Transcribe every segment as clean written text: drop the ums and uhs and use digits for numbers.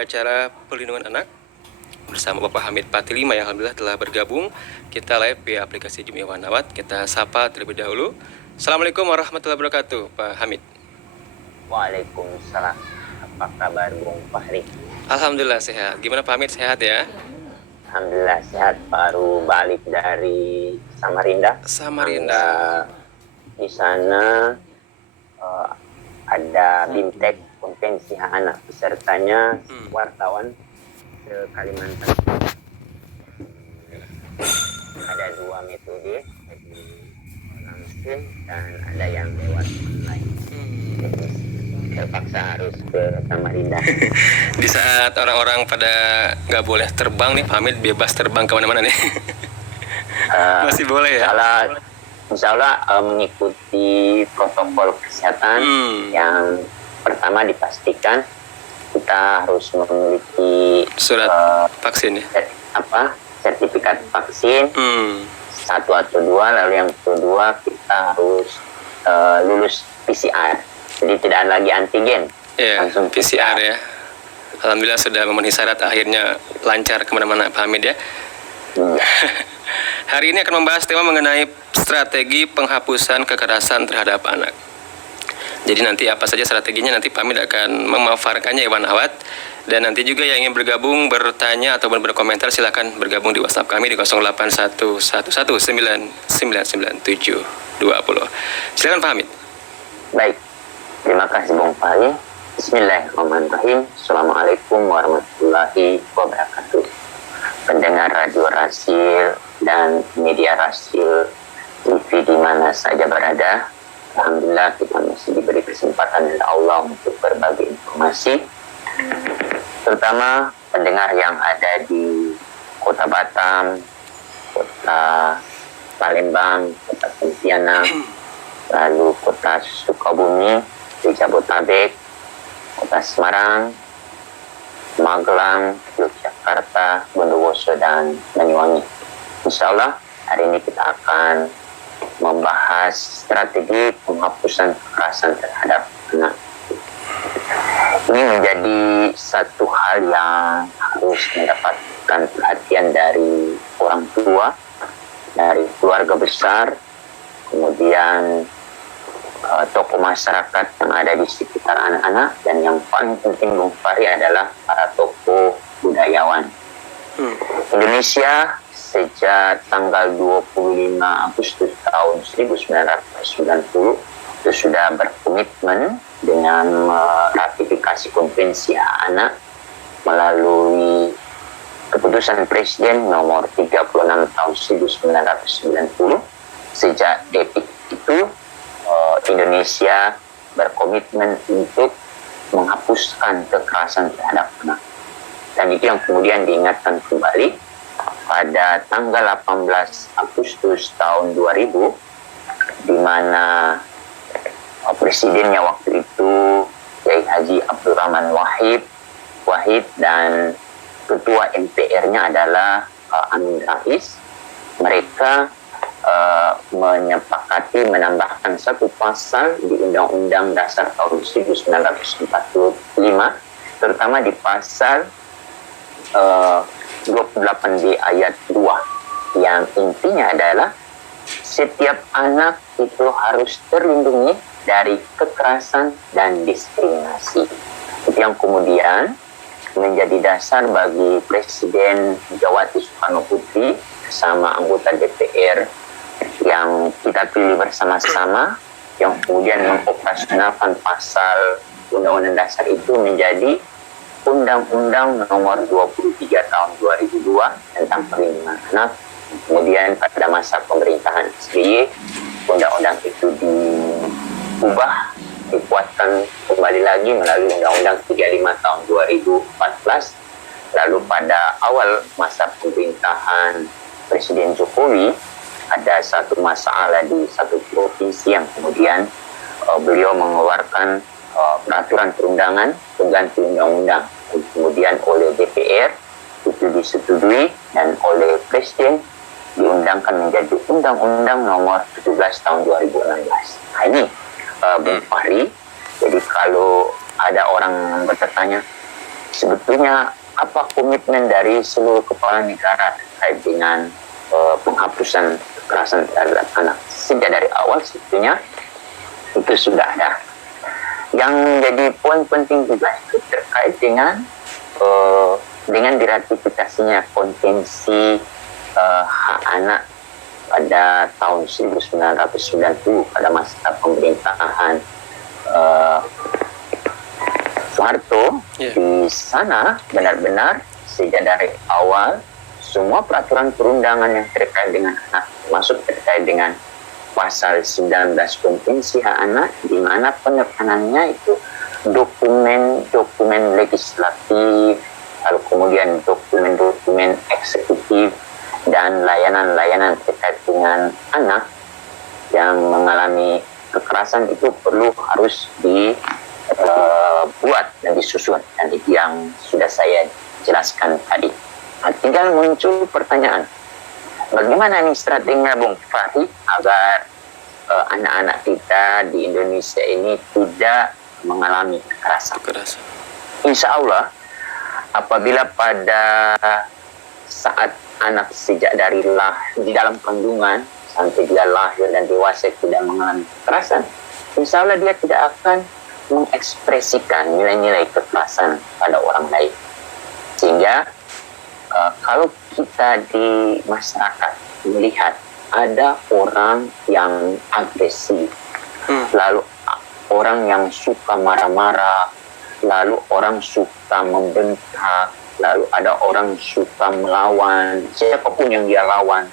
acara Perlindungan Anak bersama Bapak Hamid Patilima yang alhamdulillah telah bergabung. Kita live via aplikasi Zoom Wanawat. Kita sapa terlebih dahulu. Assalamualaikum warahmatullahi wabarakatuh, Pak Hamid. Waalaikumsalam. Apa kabar Bung Fahri? Alhamdulillah sehat. Gimana Pak Hamid, sehat ya? Alhamdulillah sehat. Baru balik dari Samarinda. Di sana ada BIMTEK, Konvensi Hak Anak, pesertanya wartawan ke Kalimantan. Ada 2 metode, langsung dan ada yang lewat online. Terpaksa harus ke Samarinda. Di saat orang-orang pada nggak boleh terbang nih, Pak Hamid bebas terbang kemana-mana nih. Masih boleh ya? Insya Allah mengikuti protokol kesehatan yang pertama dipastikan kita harus memiliki surat vaksin ya? Sertifikat vaksin 1 atau 2, lalu yang kedua kita harus lulus PCR, jadi tidak ada lagi antigen, langsung PCR ya. Alhamdulillah sudah memenuhi syarat, akhirnya lancar kemana-mana Pak Hamid ya. Hari ini akan membahas tema mengenai strategi penghapusan kekerasan terhadap anak. Jadi nanti apa saja strateginya nanti Pak Hamid akan memaparkannya Iwan Awad. Dan nanti juga yang ingin bergabung, bertanya atau berkomentar silakan bergabung di WhatsApp kami di 08111999720. Silakan Pak Hamid. Baik, terima kasih Bung Fahri. Bismillahirrahmanirrahim. Assalamualaikum warahmatullahi wabarakatuh. Pendengar Radio Rasil dan media Rasil TV di mana saja berada, alhamdulillah kita masih diberi kesempatan oleh Allah untuk berbagi informasi, terutama pendengar yang ada di Kota Batam, Kota Palembang, Kota Pontianak, lalu Kota Sukabumi, di Jabodetabek, Kota Semarang, Magelang, Yogyakarta, Bondowoso, dan Banyuwangi. Insya Allah hari ini kita akan membahas strategi penghapusan kekerasan terhadap anak. Ini menjadi satu hal yang harus mendapatkan perhatian dari orang tua, dari keluarga besar, kemudian tokoh masyarakat yang ada di sekitar anak-anak, dan yang paling penting Bung Fahri adalah para tokoh budayawan. Indonesia sejak tanggal 25 Agustus tahun 1990 itu sudah berkomitmen dengan meratifikasi Konvensi Hak Anak melalui keputusan Presiden nomor 36 tahun 1990. Sejak detik itu Indonesia berkomitmen untuk menghapuskan kekerasan terhadap anak. Dan itu yang kemudian diingatkan kembali pada tanggal 18 Agustus tahun 2000, di mana presidennya waktu itu Kiai Haji Abdurrahman Wahid dan ketua MPR-nya adalah Amin Rais. Mereka menyepakati menambahkan satu pasal di Undang-Undang Dasar tahun 1945, terutama di pasal 28B ayat 2, yang intinya adalah setiap anak itu harus terlindungi dari kekerasan dan diskriminasi. Itu yang kemudian menjadi dasar bagi Presiden Megawati Soekarno Putri bersama anggota DPR yang kita pilih bersama-sama, yang kemudian mengoperasionalkan pasal Undang-Undang Dasar itu menjadi Undang-Undang nomor 23 tahun 2002 tentang perlindungan anak. Kemudian pada masa pemerintahan SBY, undang-undang itu diubah, dikuatkan kembali lagi melalui Undang-Undang 35 tahun 2014. Lalu pada awal masa pemerintahan Presiden Jokowi, ada satu masalah di satu provinsi yang kemudian beliau mengeluarkan peraturan perundangan pengganti undang-undang. Kemudian oleh DPR itu disetujui dan oleh Presiden diundangkan menjadi Undang-Undang nomor 17 tahun 2016. Nah ini Bung Fahri, jadi kalau ada orang bertanya, sebetulnya apa komitmen dari seluruh kepala negara terkait dengan penghapusan kekerasan terhadap anak. Sejak dari awal sebetulnya itu sudah ada. Yang jadi poin penting juga itu terkait dengan diratifikasinya konvensi hak anak pada tahun 1990 pada masa pemerintahan Soeharto. Di sana benar-benar sejak dari awal semua peraturan perundangan yang terkait dengan anak, masuk terkait dengan pasal 19 Konvensi Hak Anak, di mana penekanannya itu dokumen legislatif, lalu kemudian dokumen eksekutif, dan layanan-layanan terkait dengan anak yang mengalami kekerasan itu harus dibuat dan disusun, dan itu yang sudah saya jelaskan tadi. Tinggal muncul pertanyaan, bagaimana nih strateginya Bung Fahri agar anak-anak kita di Indonesia ini tidak mengalami kekerasan? Insya Allah, apabila pada saat anak sejak dari di dalam kandungan sampai dia lahir dan dewasa tidak mengalami kekerasan, insya Allah dia tidak akan mengekspresikan nilai-nilai kekerasan pada orang lain. Sehingga kalau kita di masyarakat melihat ada orang yang agresif, lalu orang yang suka marah-marah, lalu orang suka membentak, lalu ada orang suka melawan, siapapun yang dia lawan,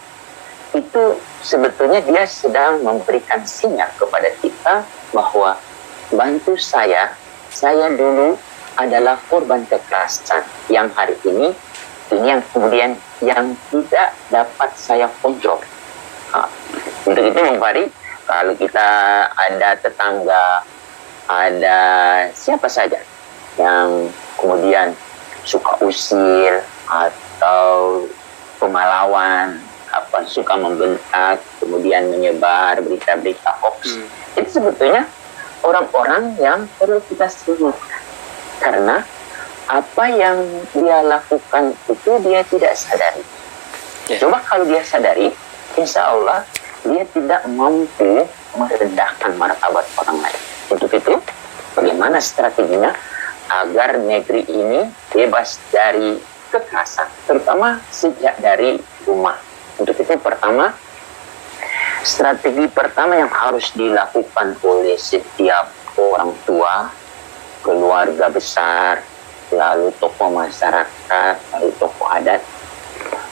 itu sebetulnya dia sedang memberikan sinyal kepada kita bahwa bantu saya dulu adalah korban kekerasan yang hari ini yang kemudian yang tidak dapat saya kontrol. Untuk itu Bung Fahri, kalau kita ada tetangga, ada siapa saja yang kemudian suka usir atau pemalawan, suka membentak, kemudian menyebar berita-berita hoax, itu sebetulnya orang-orang yang perlu kita selamatkan. Karena apa yang dia lakukan itu dia tidak sadari. Coba kalau dia sadari, insya Allah dia tidak mampu merendahkan martabat orang lain. Untuk itu, bagaimana strateginya agar negeri ini bebas dari kekerasan, terutama sejak dari rumah. Untuk itu pertama, strategi pertama yang harus dilakukan oleh setiap orang tua, keluarga besar, lalu tokoh masyarakat, lalu tokoh adat,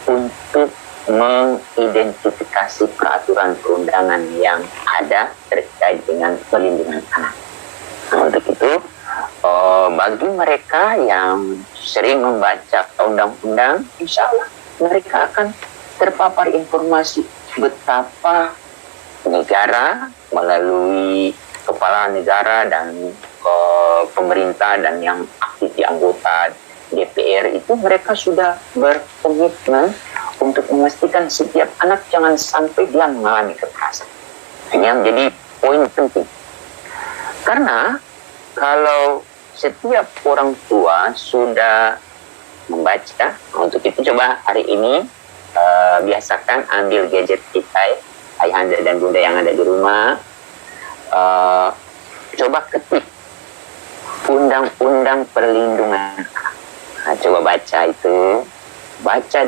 untuk mengidentifikasi peraturan perundangan yang ada terkait dengan perlindungan anak. Nah, untuk itu, bagi mereka yang sering membaca undang-undang, insya Allah mereka akan terpapar informasi betapa negara melalui kepala negara dan pemerintah dan yang aktif di anggota DPR itu mereka sudah berkomitmen untuk memastikan setiap anak jangan sampai dia mengalami kekerasan. Ini yang menjadi poin penting. Karena kalau setiap orang tua sudah membaca, untuk itu coba hari ini biasakan ambil gadget kita, ayah anda dan bunda yang ada di rumah, coba ketik undang-undang perlindungan anak. Nah, coba baca itu, baca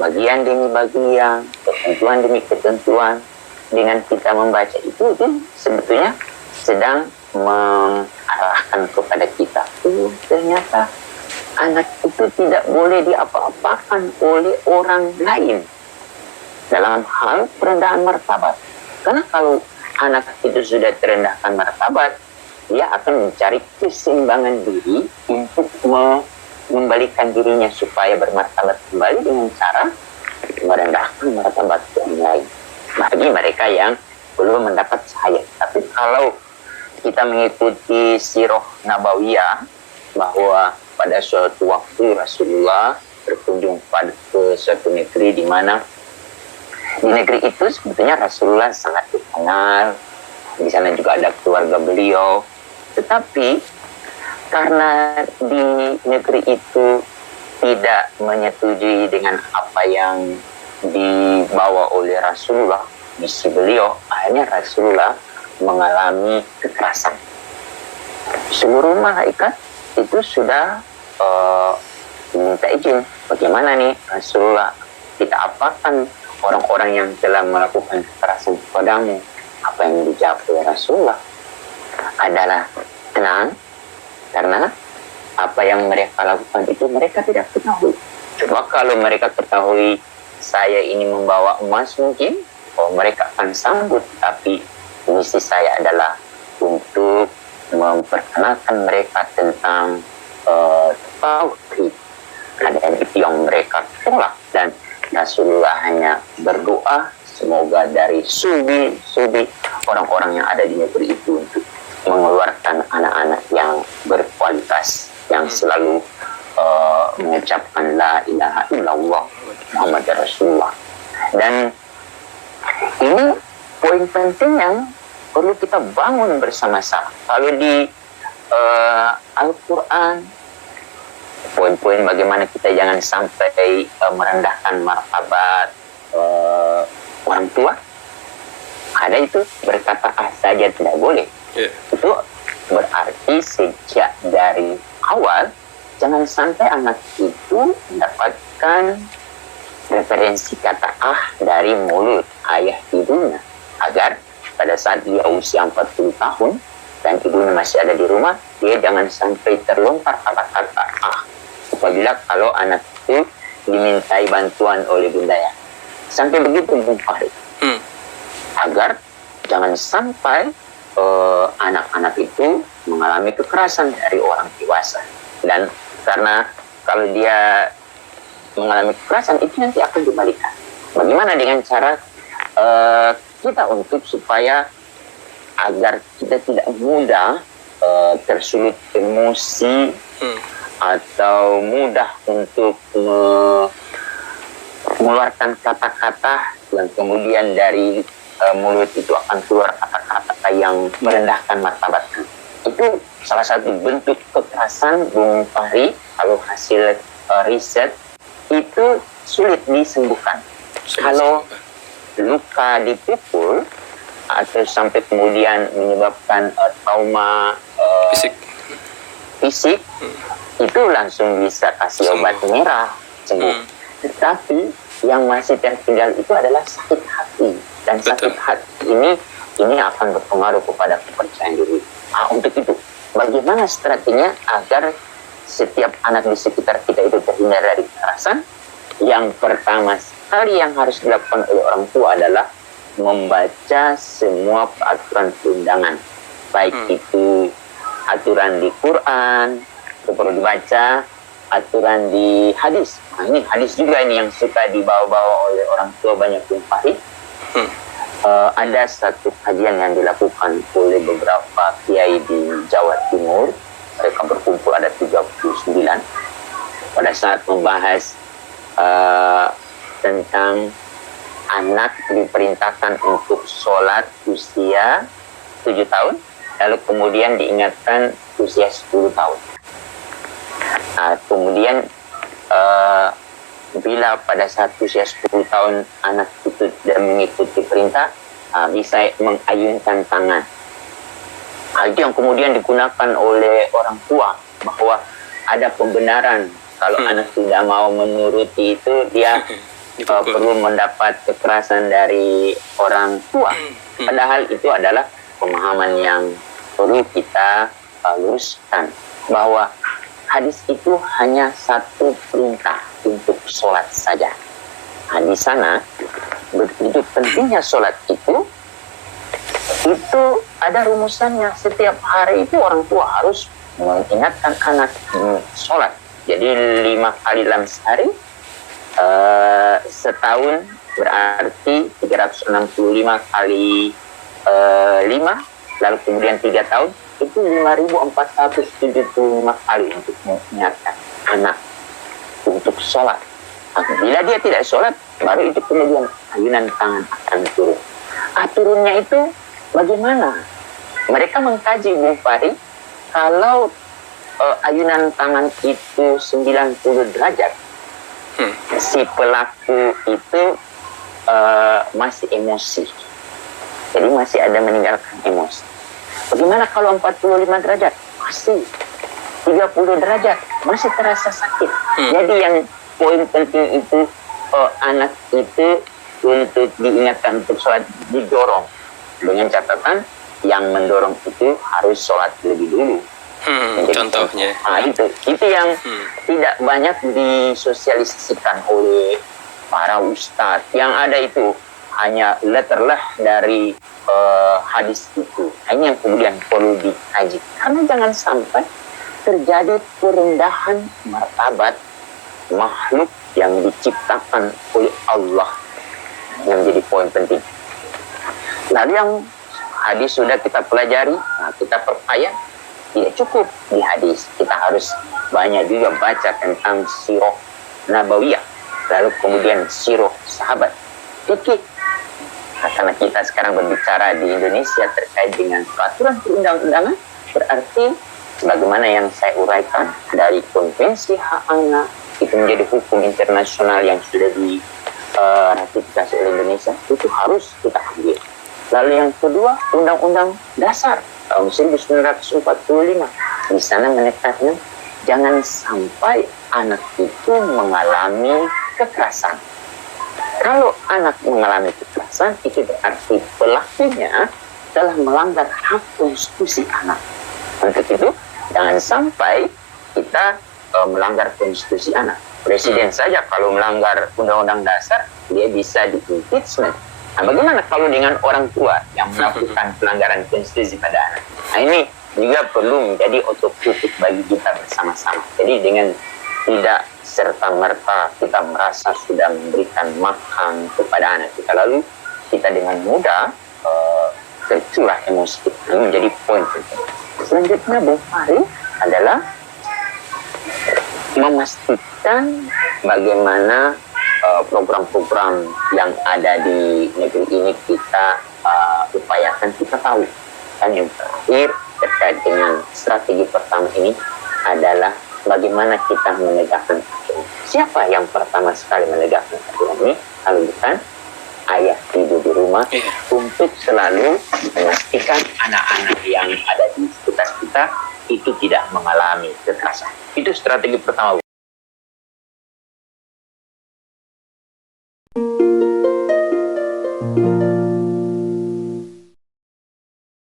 bagian demi bagian, ketentuan demi ketentuan. Dengan kita membaca itu sebetulnya sedang mengarahkan kepada kita, ternyata anak itu tidak boleh diapa-apakan oleh orang lain dalam hal perendahan martabat. Karena kalau anak itu sudah terendahkan martabat, dia akan mencari keseimbangan diri untuk mengembalikan dirinya supaya bermartabat kembali dengan cara merendahkan martabat orang lain. Bagi mereka yang belum mendapat cahaya. Tapi kalau kita mengikuti sirah Nabawiyah, bahwa pada suatu waktu Rasulullah berkunjung ke suatu negeri di mana di negeri itu sebetulnya Rasulullah sangat dikenal, di sana juga ada keluarga beliau. Tetapi karena di negeri itu tidak menyetujui dengan apa yang dibawa oleh Rasulullah, misi beliau, akhirnya Rasulullah mengalami kekerasan. Seluruh malaikat itu sudah minta izin, bagaimana nih Rasulullah, kita apakan orang-orang yang telah melakukan kekerasan kepadamu? Apa yang dijawab oleh Rasulullah adalah tenang, karena apa yang mereka lakukan itu mereka tidak ketahui. Coba kalau mereka ketahui saya ini membawa emas, mungkin mereka akan sambut, tapi misi saya adalah untuk memperkenalkan mereka tentang tauhid. Dan itu yang mereka tolak, dan Rasulullah hanya berdoa semoga dari sudi orang-orang yang ada di negeri itu untuk mengeluarkan anak-anak yang berkualitas, yang selalu mengucapkan la ilaha illallah Muhammad Rasulullah. Dan ini poin penting yang perlu kita bangun bersama-sama. Kalau di Al-Quran, poin-poin bagaimana kita jangan sampai merendahkan martabat orang tua, ada itu berkata saja tidak boleh. Itu berarti sejak dari awal jangan sampai anak itu mendapatkan referensi kata dari mulut ayah ibunya, agar pada saat dia usia 40 tahun dan ibunya masih ada di rumah, dia jangan sampai terlontar kata-kata apabila kalau anak itu dimintai bantuan oleh bundanya. Sampai begitu Bung Fahri. Agar jangan sampai anak-anak itu mengalami kekerasan dari orang dewasa. Dan karena kalau dia mengalami kekerasan itu nanti akan dibalikan. Bagaimana dengan cara kita untuk supaya agar kita tidak mudah tersulut emosi atau mudah untuk mengeluarkan kata-kata yang kemudian dari mulut itu akan keluar kata-kata yang merendahkan martabat. Itu salah satu bentuk kekerasan, Bung Fahri. Kalau hasil riset itu sulit disembuhkan. Kalau luka dipukul atau sampai kemudian menyebabkan trauma fisik, itu langsung bisa kasih obat merah sembuh. Tetapi yang masih tertinggal itu adalah sakit hati, dan sakit hati ini akan berpengaruh kepada kepercayaan diri. Untuk itu, bagaimana strateginya agar setiap anak di sekitar kita itu terhindar dari kekerasan? Yang pertama sekali yang harus dilakukan oleh orang tua adalah membaca semua peraturan perundangan, baik itu aturan di Quran, itu perlu dibaca, aturan di hadis. Ini hadis juga ini yang suka dibawa-bawa oleh orang tua banyak Bung Fahri. Ada satu kajian yang dilakukan oleh beberapa kiai di Jawa Timur. Mereka berkumpul ada 39 pada saat membahas tentang anak diperintahkan untuk sholat usia 7 tahun, lalu kemudian diingatkan usia 10 tahun. Kemudian bila pada saat usia 10 tahun anak itu tidak mengikuti perintah, bisa mengayunkan tangan. Itu yang kemudian digunakan oleh orang tua, bahwa ada pembenaran kalau anak tidak mau menuruti itu, dia perlu mendapat kekerasan dari orang tua. Padahal itu adalah pemahaman yang perlu kita luruskan, bahwa hadis itu hanya satu perintah untuk sholat saja. Di sana begitu pentingnya sholat itu ada rumusannya. Setiap hari itu orang tua harus mengingatkan anak sholat. Jadi 5 kali dalam sehari, setahun berarti 365 kali 5, lalu kemudian 3 tahun itu 5.475 kali untuk mengingatkan anak untuk sholat. Bila dia tidak sholat, baru itu kemudian ayunan tangan akan turun. Turunnya itu bagaimana? Mereka mengkaji, Bung Fahri, kalau ayunan tangan itu 90 derajat, si pelaku itu masih emosi. Jadi masih ada meninggalkan emosi. Bagaimana kalau 45 derajat? Masih. 30 derajat masih terasa sakit. Jadi yang poin penting itu anak itu untuk diingatkan untuk sholat didorong dengan catatan yang mendorong itu harus sholat lebih dulu. Contohnya. Itu yang tidak banyak disosialisasikan oleh para ustadz. Yang ada itu hanya letterlah dari hadis itu. Ini yang kemudian perlu dikaji. Karena jangan sampai terjadi perendahan martabat makhluk yang diciptakan oleh Allah, yang menjadi poin penting. Lalu yang hadis sudah kita pelajari, kita perkaya, tidak cukup di hadis. Kita harus banyak juga baca tentang sirah nabawiyah, lalu kemudian sirah sahabat. Fikih. Karena kita sekarang berbicara di Indonesia terkait dengan peraturan perundang-undangan, berarti sebagaimana yang saya uraikan dari Konvensi Hak Anak, itu menjadi hukum internasional yang sudah diratifikasi oleh Indonesia, itu harus kita ambil. Lalu yang kedua, Undang-Undang Dasar tahun 1945. Di sana menekankan jangan sampai anak itu mengalami kekerasan. Kalau anak mengalami kekerasan, itu berarti pelakunya telah melanggar hak konstitusi anak. Untuk itu, jangan sampai kita melanggar konstitusi anak. Presiden saja kalau melanggar undang-undang dasar, dia bisa di-impeachment. Nah, bagaimana kalau dengan orang tua yang melakukan pelanggaran konstitusi pada anak? Nah, ini juga perlu menjadi otokritik bagi kita bersama-sama. Jadi dengan tidak serta-merta kita merasa sudah memberikan makan kepada anak kita, lalu kita dengan mudah tercurah emosi kita. Ini menjadi poin penting. Selanjutnya, Bung Fahri, adalah memastikan bagaimana program-program yang ada di negeri ini kita upayakan, kita tahu. Dan yang terakhir terkait dengan strategi pertama ini adalah bagaimana kita menegakkan aturan. Siapa yang pertama sekali menegakkan aturan ini? Kalau bukan ayah ibu di rumah, untuk selalu memastikan anak-anak yang ada di sekitar kita itu tidak mengalami kekerasan. Itu strategi pertama.